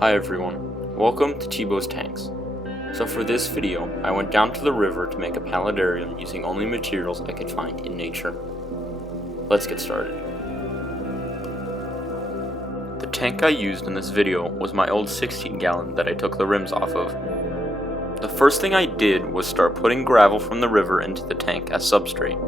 Hi everyone, welcome to Chibo's Tanks. So for this video, I went down to the river to make a paludarium using only materials I could find in nature. Let's get started. The tank I used in this video was my old 16-gallon that I took the rims off of. The first thing I did was start putting gravel from the river into the tank as substrate.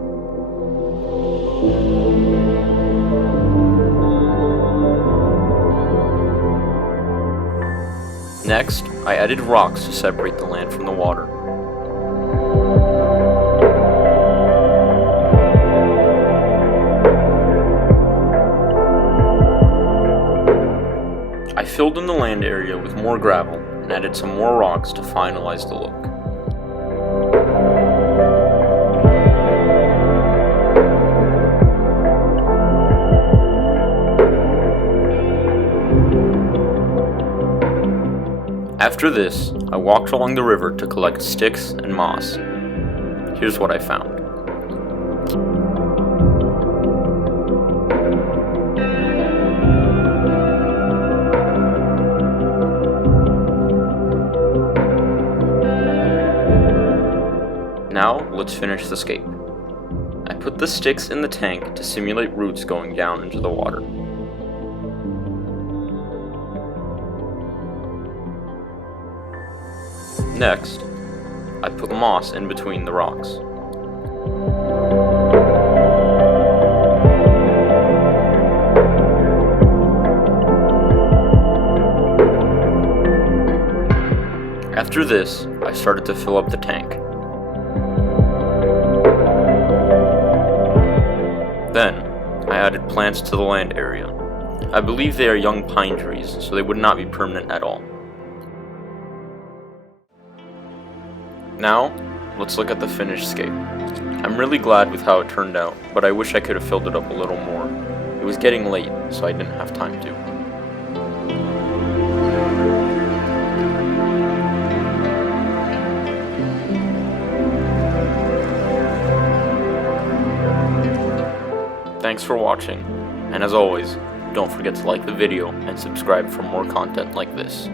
Next, I added rocks to separate the land from the water. I filled in the land area with more gravel and added some more rocks to finalize the look. After this, I walked along the river to collect sticks and moss. Here's what I found. Now, let's finish the scape. I put the sticks in the tank to simulate roots going down into the water. Next, I put moss in between the rocks. After this, I started to fill up the tank. Then, I added plants to the land area. I believe they are young pine trees, so they would not be permanent at all. Now, let's look at the finished scape. I'm really glad with how it turned out, but I wish I could have filled it up a little more. It was getting late, so I didn't have time to. Thanks for watching, and as always, don't forget to like the video and subscribe for more content like this.